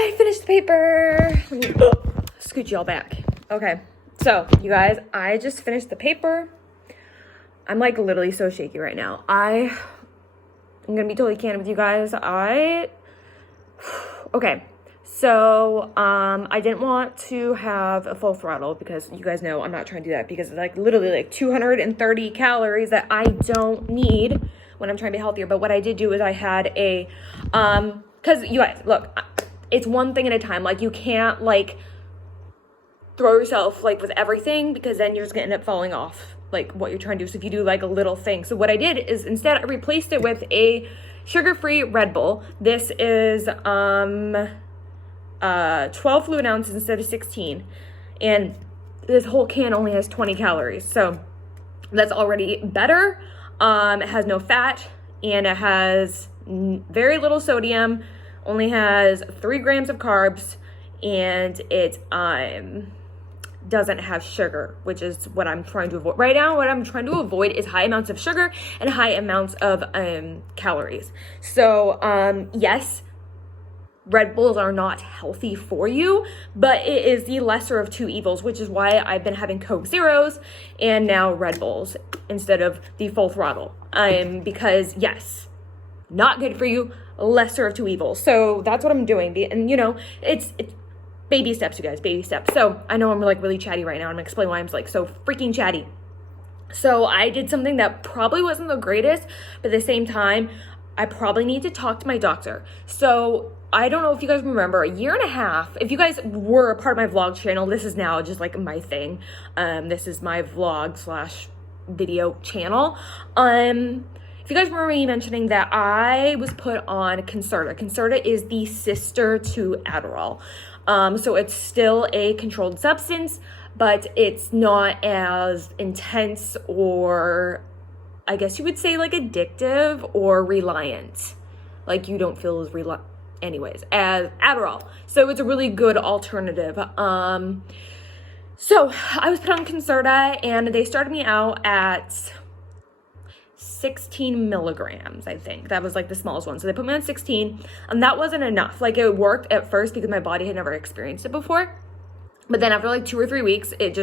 I finished the paper. Let me scoot y'all back. Okay, so you guys, I just finished the paper. I'm like literally so shaky right now. I'm gonna be totally candid with you guys. Okay, so I didn't want to have a full throttle because you guys know I'm not trying to do that because it's like literally like 230 calories that I don't need when I'm trying to be healthier. But what I did do is I had a because you guys look, it's one thing at a time. Like you can't like throw yourself like with everything because then you're just gonna end up falling off like what you're trying to do. So if you do like a little thing. So what I did is instead I replaced it with a sugar-free Red Bull. This is 12 fluid ounces instead of 16. And this whole can only has 20 calories. So that's already better. It has no fat and it has very little sodium, only has 3 grams of carbs, and it doesn't have sugar, which is what I'm trying to avoid. Right now, what I'm trying to avoid is high amounts of sugar and high amounts of calories. So, yes, Red Bulls are not healthy for you, but it is the lesser of two evils, which is why I've been having Coke Zeros and now Red Bulls instead of the full throttle. Because yes, not good for you, lesser of two evils. So that's what I'm doing. And you know, it's baby steps, you guys, baby steps. So I know I'm like really chatty right now. I'm gonna explain why I'm like so freaking chatty. So I did something that probably wasn't the greatest, but at the same time, I probably need to talk to my doctor. So I don't know if you guys remember, a year and a half, if you guys were a part of my vlog channel, this is now just like my thing. This is my vlog / video channel. If you guys remember me mentioning that I was put on Concerta. Concerta is the sister to Adderall. So it's still a controlled substance, but it's not as intense or I guess you would say like addictive or reliant. Like you don't feel as reliant anyways as Adderall. So it's a really good alternative. So I was put on Concerta and they started me out at 16 milligrams, I think. That was like the smallest one. So they put me on 16 and that wasn't enough. Like it worked at first because my body had never experienced it before. But then after like 2 or 3 weeks, it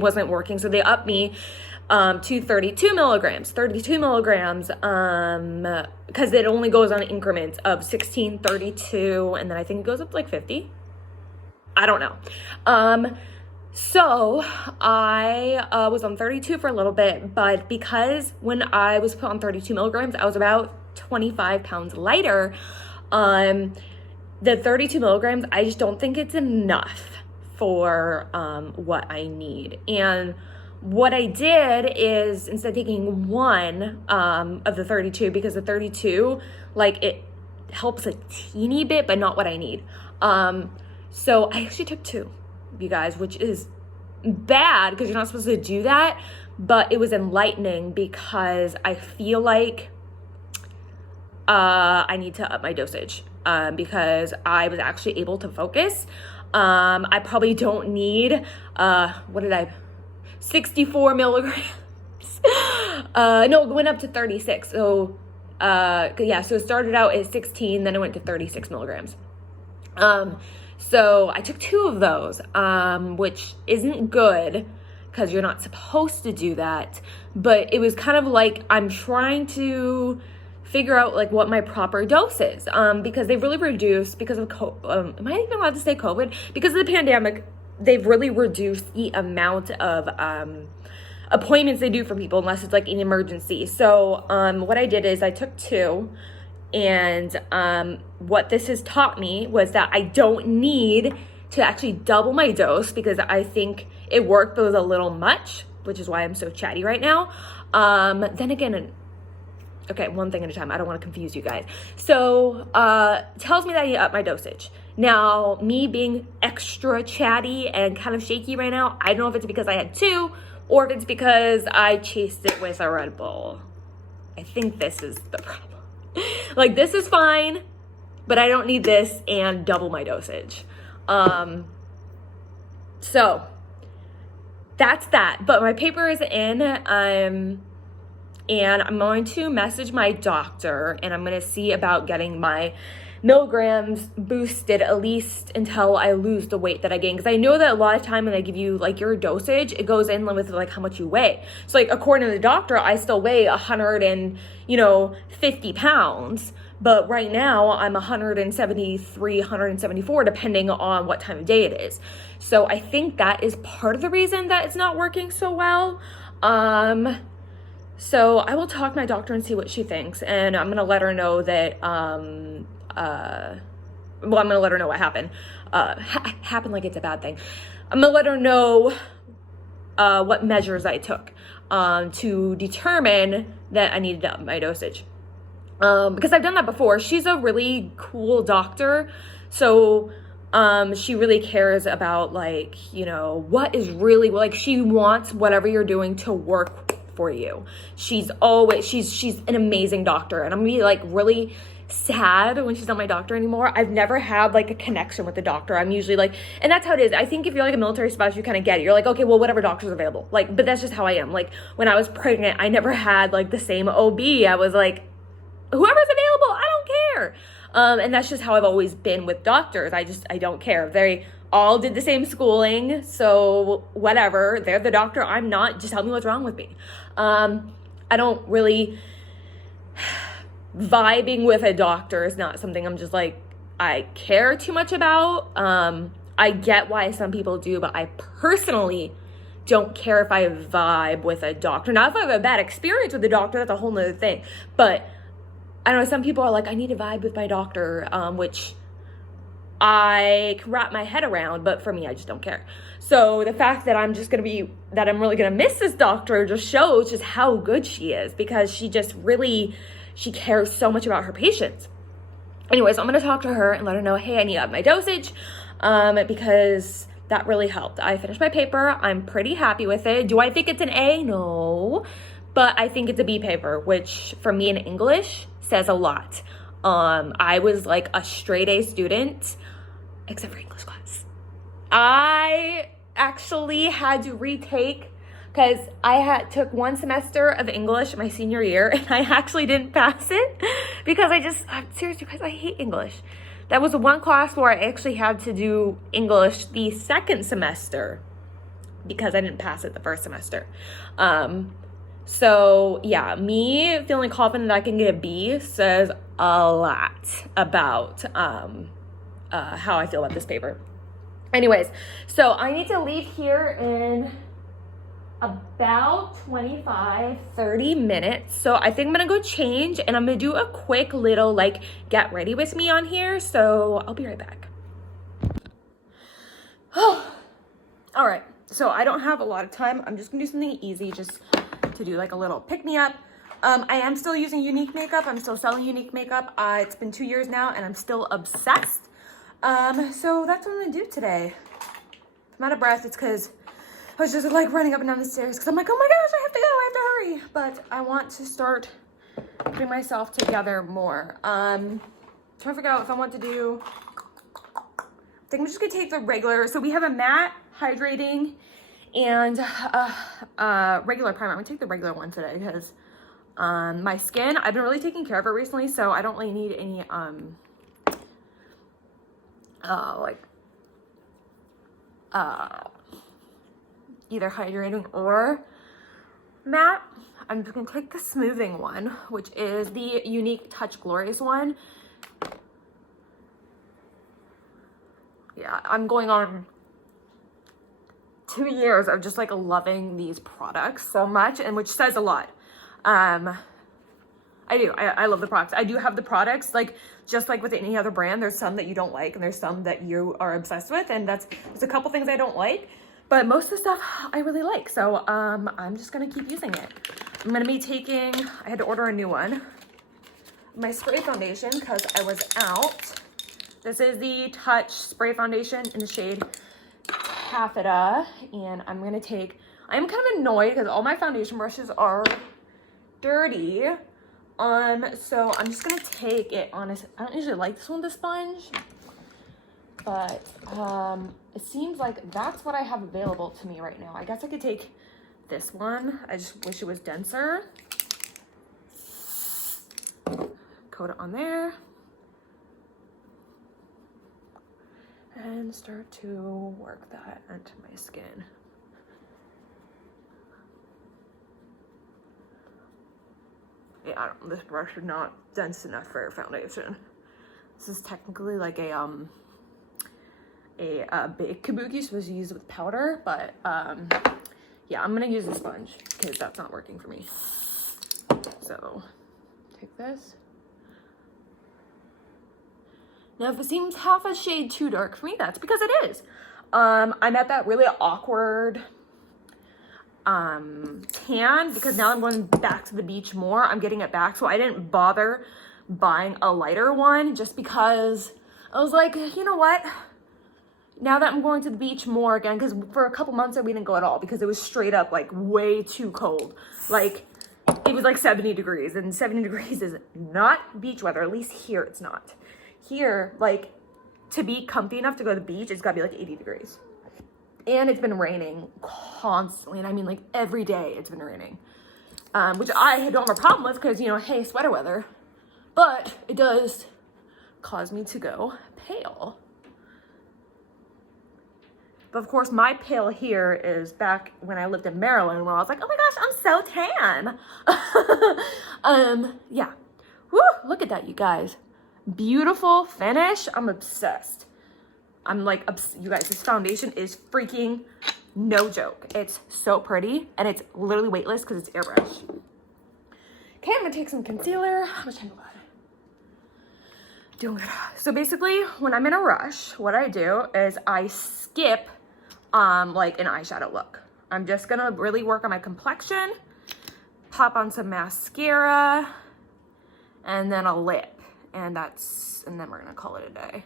wasn't working. So they upped me to 32 milligrams, because it only goes on increments of 16, 32, and then I think it goes up to like 50. I don't know. So I was on 32 for a little bit, but because when I was put on 32 milligrams, I was about 25 pounds lighter. The 32 milligrams, I just don't think it's enough for what I need. And what I did is instead of taking one of the 32, because the 32, like it helps a teeny bit, but not what I need. So I actually took 2, you guys, which is bad because you're not supposed to do that, but it was enlightening because I feel like I need to up my dosage because I was actually able to focus. I probably don't need 64 milligrams. No, it went up to 36. So yeah, so it started out at 16, then it went to 36 milligrams. So I took 2 of those, which isn't good because you're not supposed to do that. But it was kind of like I'm trying to figure out like what my proper dose is, because they've really reduced because of am I even allowed to say COVID? Because of the pandemic, they've really reduced the amount of appointments they do for people unless it's like an emergency. So what I did is I took 2. And what this has taught me was that I don't need to actually double my dose because I think it worked, but it was a little much, which is why I'm so chatty right now. Then again, okay, one thing at a time. I don't want to confuse you guys. So tells me that I need to up my dosage. Now, me being extra chatty and kind of shaky right now, I don't know if it's because I had 2 or if it's because I chased it with a Red Bull. I think this is the problem. Like this is fine, but I don't need this and double my dosage. So that's that. But my paper is in, and I'm going to message my doctor and I'm going to see about getting my milligrams boosted at least until I lose the weight that I gain. Because I know that a lot of time when they give you like your dosage, it goes in with like how much you weigh. So like according to the doctor, I still weigh 150 pounds. But right now I'm 173, 174, depending on what time of day it is. So I think that is part of the reason that it's not working so well. So I will talk to my doctor and see what she thinks. And I'm going to let her know that, I'm going to let her know what happened. Happened like it's a bad thing. I'm going to let her know what measures I took to determine that I needed to up my dosage. Because I've done that before. She's a really cool doctor. So she really cares about like, you know, what is really like, she wants whatever you're doing to work for you. She's an amazing doctor, and I'm gonna be like really sad when she's not my doctor anymore. I've never had like a connection with the doctor. I'm usually like, and that's how it is. I think if you're like a military spouse, you kind of get it. You're like, okay, well, whatever doctor's available. Like, but that's just how I am. Like when I was pregnant, I never had like the same OB. I was like, whoever's available, I don't care. And that's just how I've always been with doctors. I don't care. They all did the same schooling, so whatever. They're the doctor, I'm not. Just tell me what's wrong with me. I don't really, vibing with a doctor is not something I'm just like, I care too much about. I get why some people do, but I personally don't care if I vibe with a doctor. Now, if I have a bad experience with the doctor, that's a whole nother thing. But I don't know, some people are like, I need to vibe with my doctor, which I can wrap my head around, but for me, I just don't care. So the fact that I'm really gonna miss this doctor just shows just how good she is, because she cares so much about her patients. Anyways, I'm gonna talk to her and let her know, hey, I need to up my dosage, because that really helped. I finished my paper. I'm pretty happy with it. Do I think it's an A? No, but I think it's a B paper, which for me in English says a lot. I was like a straight A student, except for English class. I actually had to retake, because I took one semester of English my senior year, and I actually didn't pass it because I'm serious, because I hate English. That was the one class where I actually had to do English the second semester because I didn't pass it the first semester. So yeah, me feeling confident that I can get a B says a lot about how I feel about this paper. Anyways, so I need to leave here in about 25-30 minutes. So I think I'm gonna go change, and I'm gonna do a quick little like get ready with me on here. So I'll be right back. Oh, all right. So I don't have a lot of time. I'm just gonna do something easy, just to do like a little pick me up. I am still using Unique makeup. I'm still selling Unique makeup. It's been 2 years now, and I'm still obsessed. So that's what I'm gonna do today. If I'm out of breath, it's because I was just like running up and down the stairs, because I'm like, oh my gosh, I have to go, I have to hurry. But I want to start putting myself together more. Trying to figure out if I want to do, I think I'm just gonna take the regular. So we have a matte, hydrating, and regular primer. I'm gonna take the regular one today because my skin, I've been really taking care of it recently, so I don't really need any either hydrating or matte. I'm just gonna take the smoothing one, which is the Unique Touch Glorious one. Yeah, I'm going on 2 years of just like loving these products so much, and which says a lot. I love the products. I do have the products, like just like with any other brand, there's some that you don't like and there's some that you are obsessed with, and there's a couple things I don't like, but most of the stuff I really like. So I'm just gonna keep using it. I'm gonna be taking, I had to order a new one, my spray foundation, because I was out. This is the Touch Spray Foundation in the shade Taffeta, and I'm kind of annoyed because all my foundation brushes are dirty. So I'm just gonna take it on. I don't usually like this one, the sponge, but it seems like that's what I have available to me right now. I guess I could take this one. I just wish it was denser. Coat it on there. and start to work that into my skin. Yeah, this brush is not dense enough for foundation. This is technically like a big kabuki supposed to use with powder, but yeah, I'm gonna use a sponge because that's not working for me. So take this. Now if it seems half a shade too dark for me, that's because it is. I'm at that really awkward tan because now I'm going back to the beach more. I'm getting it back, so I didn't bother buying a lighter one just because I was like, you know what? Now that I'm going to the beach more again, because for a couple months we didn't go at all because it was straight up like way too cold. Like it was like 70 degrees, and 70 degrees is not beach weather. At least here it's not. Here, like to be comfy enough to go to the beach, it's gotta be like 80 degrees. And it's been raining constantly, and I mean like every day it's been raining, which I don't have a problem with because, you know, hey, sweater weather, but it does cause me to go pale. But of course my pale here is back when I lived in Maryland, where I was like, oh my gosh, I'm so tan. Yeah, woo, look at that, you guys. Beautiful finish. I'm obsessed. I'm like, you guys, this foundation is freaking no joke. It's so pretty, and it's literally weightless because it's airbrush. Okay, I'm gonna take some concealer. How much time do I got? Doing good. So basically, when I'm in a rush, what I do is I skip like an eyeshadow look. I'm just gonna really work on my complexion, pop on some mascara, and then a lip, and then we're gonna call it a day.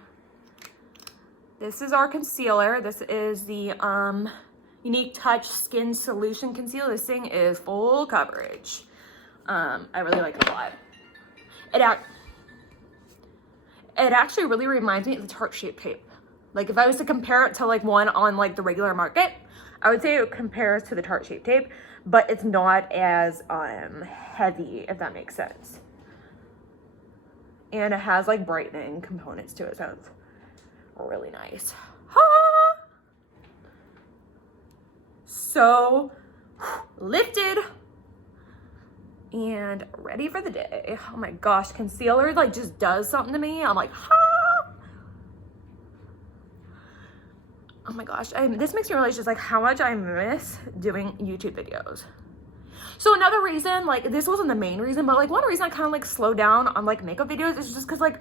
This is our concealer. This is the Unique Touch Skin Solution Concealer. This thing is full coverage. I really like it a lot. It actually really reminds me of the Tarte Shape Tape. Like if I was to compare it to like one on like the regular market, I would say it compares to the Tarte Shape Tape, but it's not as heavy, if that makes sense. And it has like brightening components to it, so it's really nice. So lifted and ready for the day. Oh my gosh, concealer like just does something to me. I'm like, oh my gosh, this makes me realize just like how much I miss doing YouTube videos. So another reason, like this wasn't the main reason, but like one reason I kind of like slowed down on like makeup videos is just because like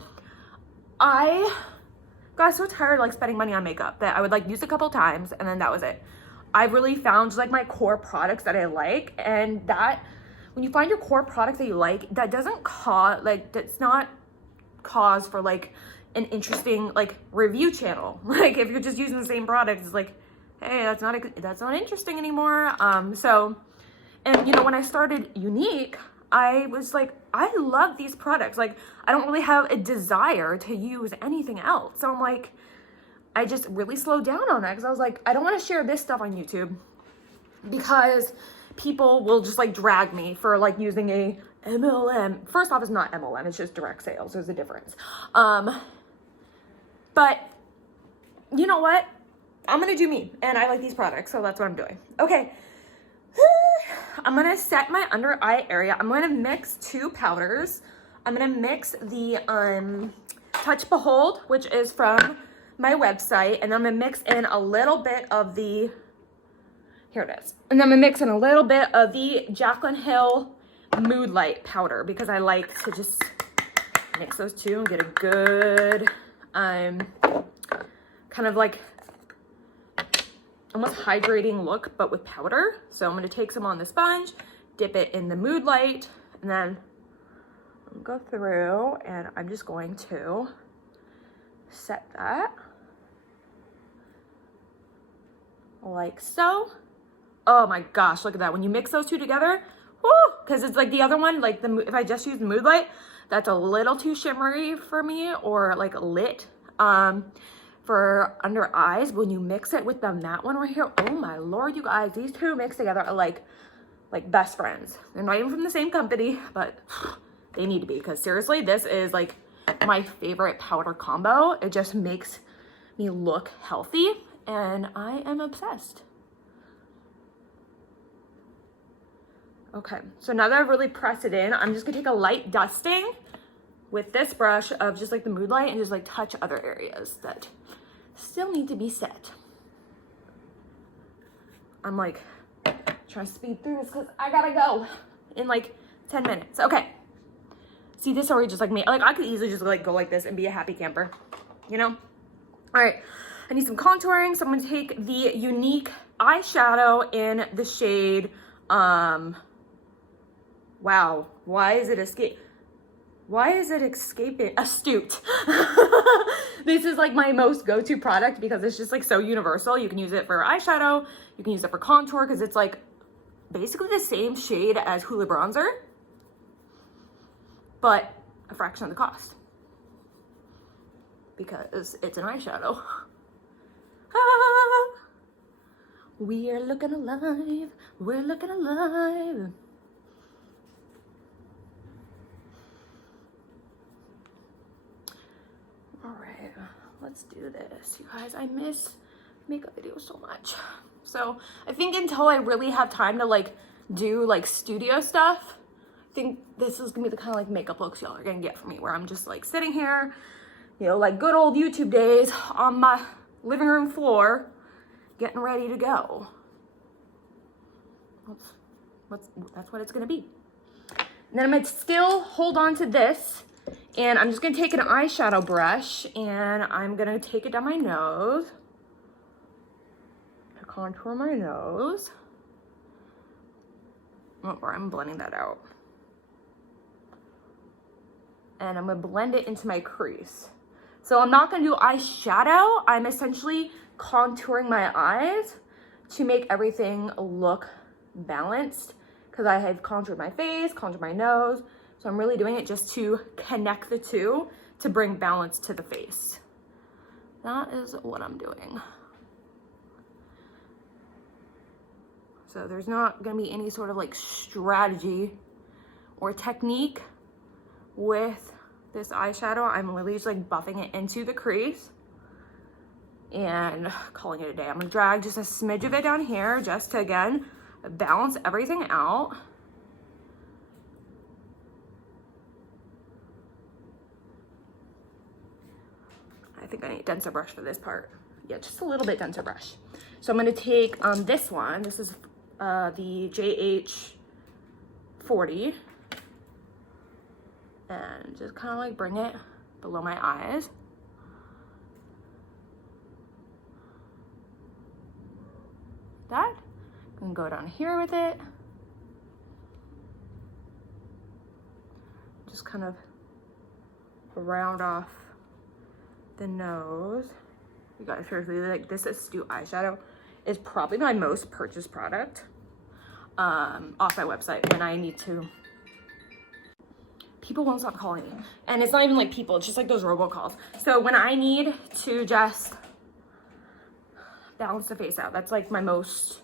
I got so tired of like spending money on makeup that I would like use a couple times and then that was it. I really found just like my core products that I like, and that when you find your core products that you like, that doesn't cause like, that's not cause for like an interesting like review channel. Like if you're just using the same product, it's like, hey, that's not interesting anymore. So, and you know, when I started Unique, I was like, I love these products. Like I don't really have a desire to use anything else. So I'm like, I just really slowed down on that because I was like, I don't want to share this stuff on YouTube because people will just like drag me for like using a MLM. First off, it's not MLM, it's just direct sales. There's a difference. But you know what? I'm gonna do me, and I like these products, so that's what I'm doing. Okay, I'm gonna set my under eye area. I'm gonna mix two powders. I'm gonna mix the Touch Behold, which is from my website, and I'm gonna mix in a little bit of the, here it is. And I'm gonna mix in a little bit of the Jaclyn Hill Mood Light powder because I like to just mix those two and get a good, kind of like almost hydrating look, but with powder. So I'm gonna take some on the sponge, dip it in the Mood Light, and then go through, and I'm just going to set that like so. Oh my gosh, look at that. When you mix those two together, whoo, because it's like the other one, like if I just use the Mood Light, that's a little too shimmery for me, or like lit for under eyes. When you mix it with the matte one right here, oh my Lord, you guys, these two mixed together are like best friends. They're not even from the same company, but they need to be, because seriously, this is like my favorite powder combo. It just makes me look healthy, and I am obsessed. Okay, so now that I've really pressed it in, I'm just gonna take a light dusting with this brush of just like the Mood Light and just like touch other areas that still need to be set. I'm like trying to speed through this because I gotta go in like 10 minutes. Okay. See, this already just like me. Like I could easily just like go like this and be a happy camper, you know? All right, I need some contouring. So I'm gonna take the Unique eyeshadow in the shade, wow, why is it escaping? Astute. This is like my most go-to product because it's just like so universal. You can use it for eyeshadow, you can use it for contour because it's like basically the same shade as Hoola Bronzer, but a fraction of the cost because it's an eyeshadow. Ah, we are looking alive, we're looking alive. All right, let's do this. You guys, I miss makeup videos so much. So I think until I really have time to like do like studio stuff, I think this is gonna be the kind of like makeup looks y'all are gonna get from me, where I'm just like sitting here, you know, like good old YouTube days on my living room floor, getting ready to go. That's what it's gonna be. And then I'm gonna still hold on to this, and I'm just gonna take an eyeshadow brush and I'm gonna take it down my nose to contour my nose. Oh, or I'm blending that out. And I'm gonna blend it into my crease. So I'm not gonna do eyeshadow. I'm essentially contouring my eyes to make everything look balanced, because I have contoured my face, contoured my nose. So I'm really doing it just to connect the two to bring balance to the face. That is what I'm doing. So there's not gonna be any sort of like strategy or technique with this eyeshadow. I'm literally just like buffing it into the crease and calling it a day. I'm gonna drag just a smidge of it down here just to, again, balance everything out. I think I need a denser brush for this part. Yeah, just a little bit denser brush. So I'm gonna take this one. This is the JH40. And just kind of like bring it below my eyes. That. I'm gonna go down here with it. Just kind of round off the nose. You guys, seriously, like this Astute eyeshadow is probably my most purchased product off my website when I need to. People won't stop calling me. And it's not even like people, it's just like those robocalls. So when I need to just balance the face out, that's like my most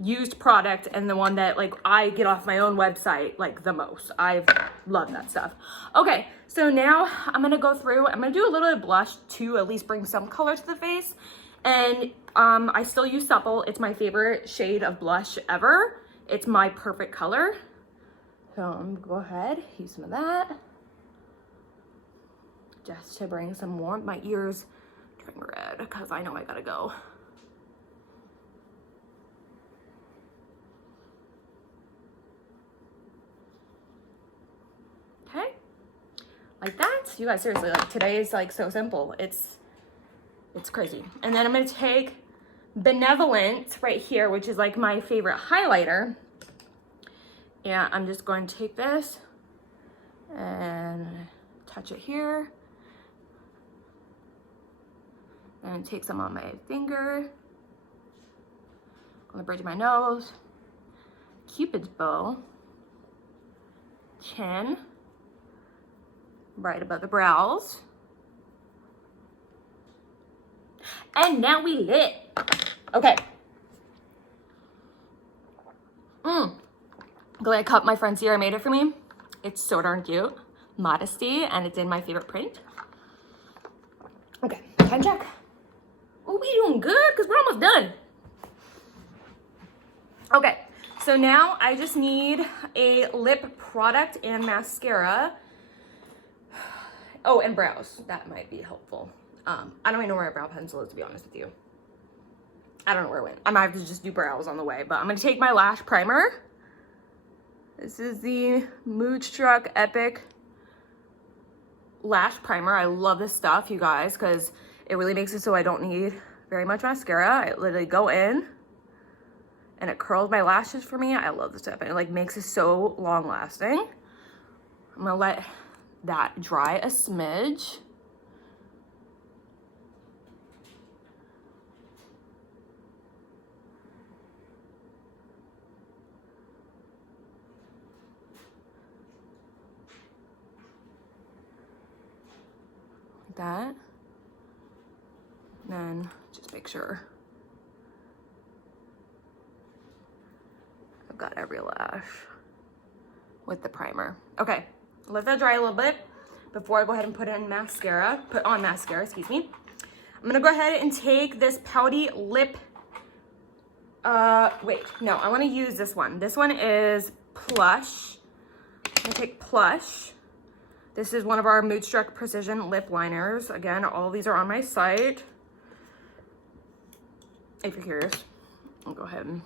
used product and the one that like I get off my own website like the most. I love that stuff. Okay, so now I'm gonna go through, I'm gonna do a little bit of blush to at least bring some color to the face. And I still use Supple. It's my favorite shade of blush ever. It's my perfect color. So I'm gonna go ahead, use some of that. Just to bring some warmth. My ears turn red because I know I gotta go. Okay, like that. You guys, seriously, like today is like so simple. It's crazy. And then I'm gonna take Benevolent right here, which is like my favorite highlighter. Yeah, I'm just going to take this and touch it here. And take some on my finger. On the bridge of my nose. Cupid's bow. Chin. Right above the brows. And now we lit. Okay. Glad cup my friend Sierra made it for me. It's so darn cute. Modesty, and it's in my favorite print. Okay, time check. Hope you're doing good because we're almost done. Okay, so now I just need a lip product and mascara. Oh, and brows. That might be helpful. I don't even know where my brow pencil is, to be honest with you. I don't know where it went. I might have to just do brows on the way, but I'm gonna take my lash primer. This is the Moodstruck Epic Lash Primer. I love this stuff, you guys, because it really makes it so I don't need very much mascara. I literally go in and it curls my lashes for me. I love this stuff, and it like makes it so long lasting. I'm gonna let that dry a smidge. Like that. And then just make sure I've got every lash with the primer. Okay, let that dry a little bit before I go ahead and put on mascara, excuse me. I'm gonna go ahead and take this Pouty Lip, wait, no, I wanna use this one. This one is Plush. I'm gonna take Plush. This is one of our Moodstruck Precision Lip Liners. Again, all these are on my site. If you're curious, I'll go ahead and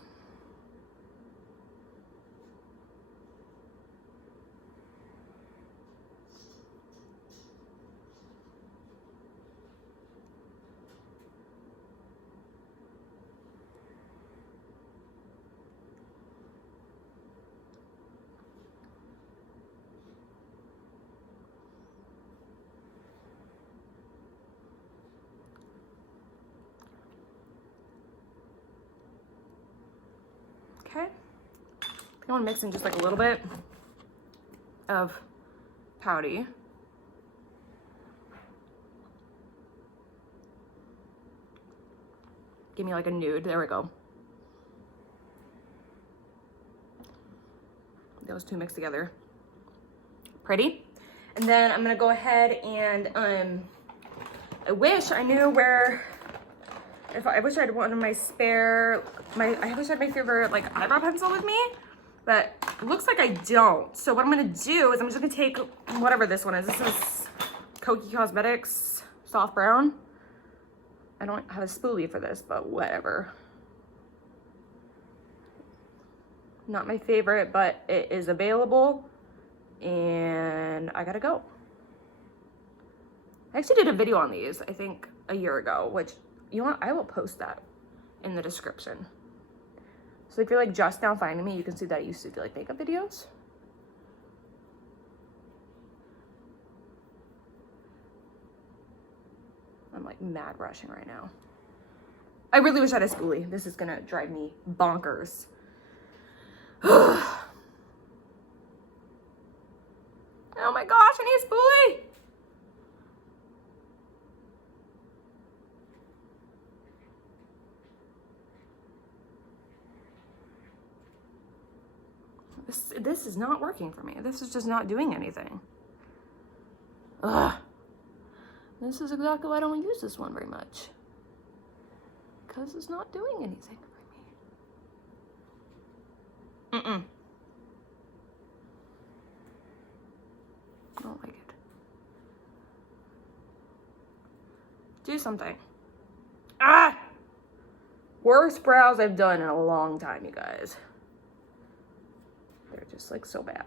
okay. I want to mix in just like a little bit of Pouty. Give me like a nude. There we go. Those two mixed together. Pretty. And then I'm gonna go ahead and I wish I knew where. I wish I had one of my spare. I wish I had my favorite like eyebrow pencil with me, but it looks like I don't. So what I'm gonna do is I'm just gonna take whatever this one is. This is Kokie Cosmetics Soft Brown. I don't have a spoolie for this, but whatever. Not my favorite, but it is available, and I gotta go. I actually did a video on these, I think a year ago, which, you know what, I will post that in the description. So if you're like just now finding me, you can see that I used to do like makeup videos. I'm like mad rushing right now. I really wish I had a spoolie. This is gonna drive me bonkers. Oh my gosh, I need a spoolie. This is not working for me. This is just not doing anything. Ugh. This is exactly why I don't use this one very much. Because it's not doing anything for me. I don't like it. Do something. Ah! Worst brows I've done in a long time, you guys. They're just like so bad.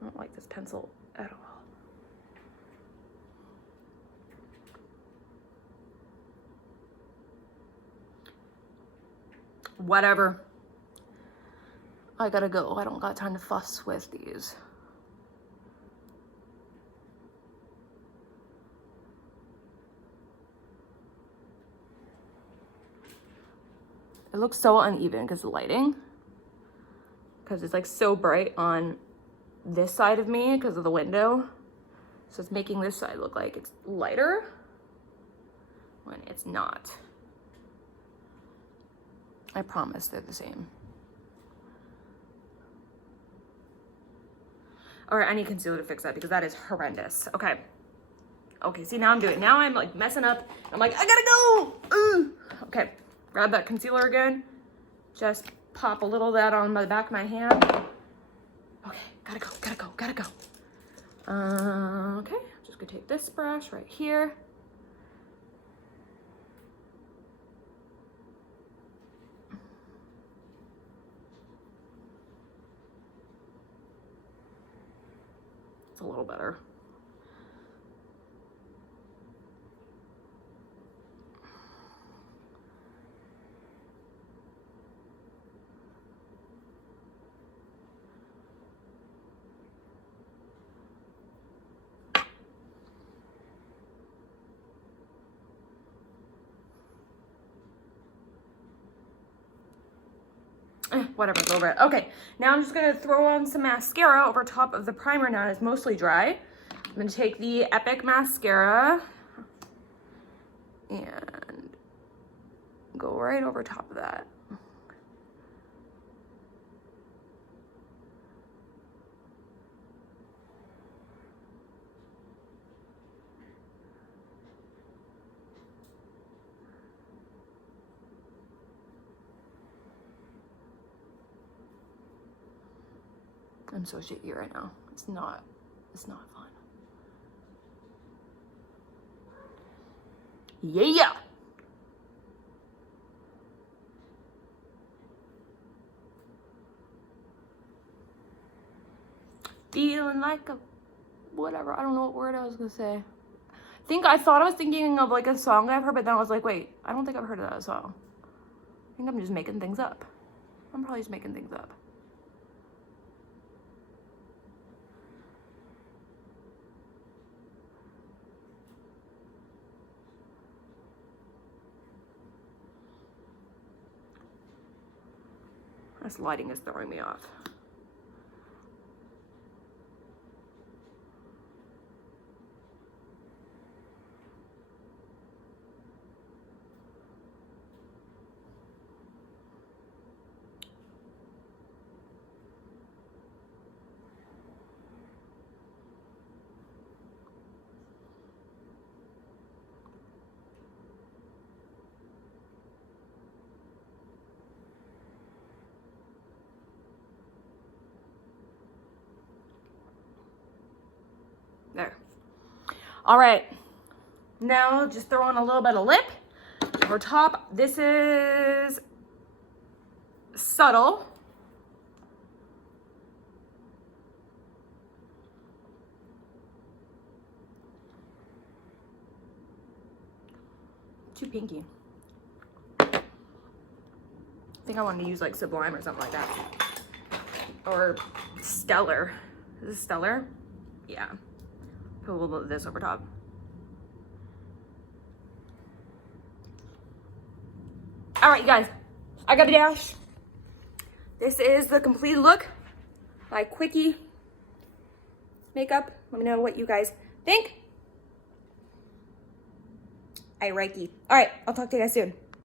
I don't like this pencil at all. Whatever. I gotta go. I don't got time to fuss with these. It looks so uneven because of the lighting. Because it's like so bright on this side of me because of the window. So it's making this side look like it's lighter when it's not. I promise they're the same. All right, I need concealer to fix that because that is horrendous. Okay. Okay, see, now I'm doing it. Now I'm like messing up. I'm like, I gotta go. Okay, grab that concealer again. Just pop a little of that on the back of my hand. Okay, gotta go, gotta go, gotta go. Okay, I'm just gonna take this brush right here. It's a little better. Whatever, it's over it. Okay, now I'm just gonna throw on some mascara over top of the primer now it's mostly dry. I'm gonna take the Epic mascara and go right over top of that. I'm so shaky right now. It's not fun. Yeah. Feeling like a whatever. I don't know what word I was gonna say. I thought I was thinking of like a song I've heard, but then I was like, wait, I don't think I've heard of that song. I think I'm just making things up. I'm probably just making things up. This lighting is throwing me off. There. All right. Now just throw on a little bit of lip over top. This is Subtle. Too pinky. I think I wanted to use like Sublime or something like that. Or Stellar. Is this Stellar? Yeah. Put a little bit of this over top. All right, you guys, I got a dash. This is the complete look by Quickie Makeup. Let me know what you guys think. All right, I'll talk to you guys soon.